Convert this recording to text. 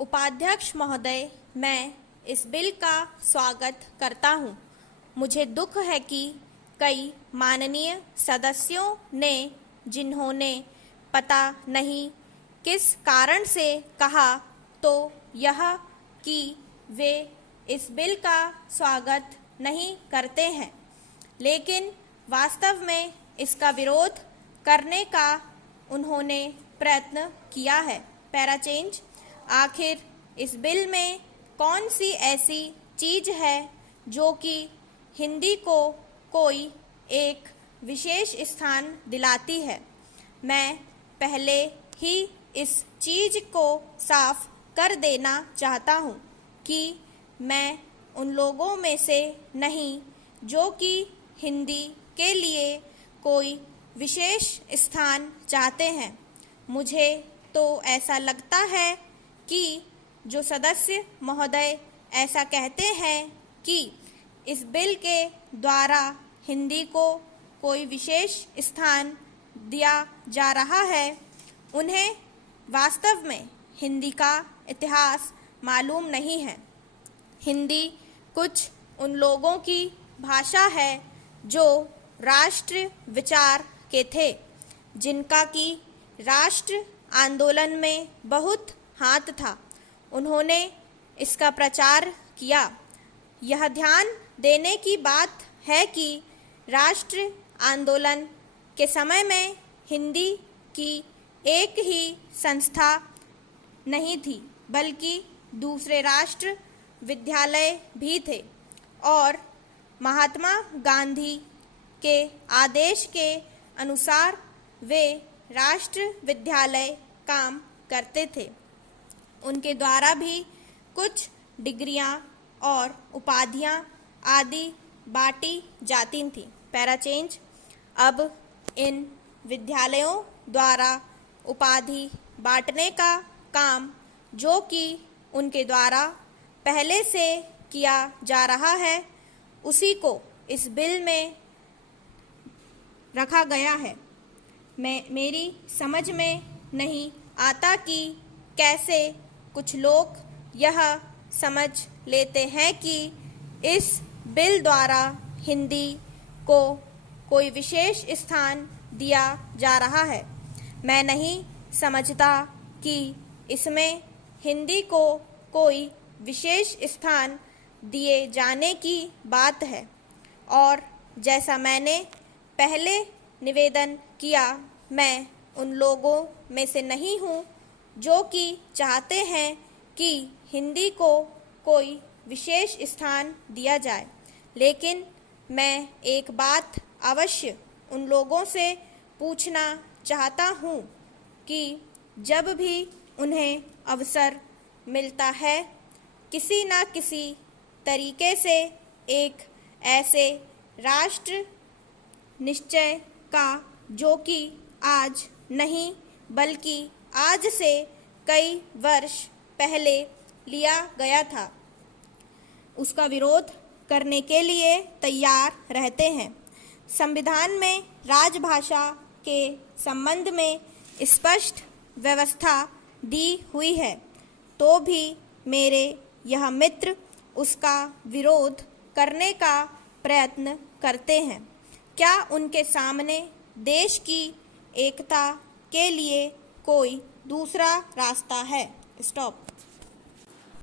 उपाध्यक्ष महोदय, मैं इस बिल का स्वागत करता हूं। मुझे दुख है कि कई माननीय सदस्यों ने, जिन्होंने पता नहीं किस कारण से कहा, तो यह कि वे इस बिल का स्वागत नहीं करते हैं, लेकिन वास्तव में इसका विरोध करने का उन्होंने प्रयत्न किया है। Para change. आखिर इस बिल में कौन सी ऐसी चीज़ है जो कि हिंदी को कोई एक विशेष स्थान दिलाती है? मैं पहले ही इस चीज़ को साफ कर देना चाहता हूँ कि मैं उन लोगों में से नहीं जो कि हिंदी के लिए कोई विशेष स्थान चाहते हैं। मुझे तो ऐसा लगता है कि जो सदस्य महोदय ऐसा कहते हैं कि इस बिल के द्वारा हिंदी को कोई विशेष स्थान दिया जा रहा है, उन्हें वास्तव में हिंदी का इतिहास मालूम नहीं है। हिंदी कुछ उन लोगों की भाषा है जो राष्ट्र विचार के थे, जिनका कि राष्ट्र आंदोलन में बहुत हाथ था। उन्होंने इसका प्रचार किया। यह ध्यान देने की बात है कि राष्ट्र आंदोलन के समय में हिंदी की एक ही संस्था नहीं थी, बल्कि दूसरे राष्ट्र विद्यालय भी थे और महात्मा गांधी के आदेश के अनुसार वे राष्ट्र विद्यालय काम करते थे। उनके द्वारा भी कुछ डिग्रियां और उपाधियां आदि बांटी जाती थीं। Para change. अब इन विद्यालयों द्वारा उपाधि बांटने का काम, जो कि उनके द्वारा पहले से किया जा रहा है, उसी को इस बिल में रखा गया है। मेरी समझ में नहीं आता कि कैसे कुछ लोग यह समझ लेते हैं कि इस बिल द्वारा हिंदी को कोई विशेष स्थान दिया जा रहा है। मैं नहीं समझता कि इसमें हिंदी को कोई विशेष स्थान दिए जाने की बात है, और जैसा मैंने पहले निवेदन किया, मैं उन लोगों में से नहीं हूँ जो कि चाहते हैं कि हिंदी को कोई विशेष स्थान दिया जाए, लेकिन मैं एक बात अवश्य उन लोगों से पूछना चाहता हूँ कि जब भी उन्हें अवसर मिलता है, किसी न किसी तरीके से एक ऐसे राष्ट्र निश्चय का, जो कि आज नहीं बल्कि आज से कई वर्ष पहले लिया गया था, उसका विरोध करने के लिए तैयार रहते हैं। संविधान में राजभाषा के संबंध में स्पष्ट व्यवस्था दी हुई है, तो भी मेरे यह मित्र उसका विरोध करने का प्रयत्न करते हैं। क्या उनके सामने देश की एकता के लिए कोई दूसरा रास्ता है? स्टॉप।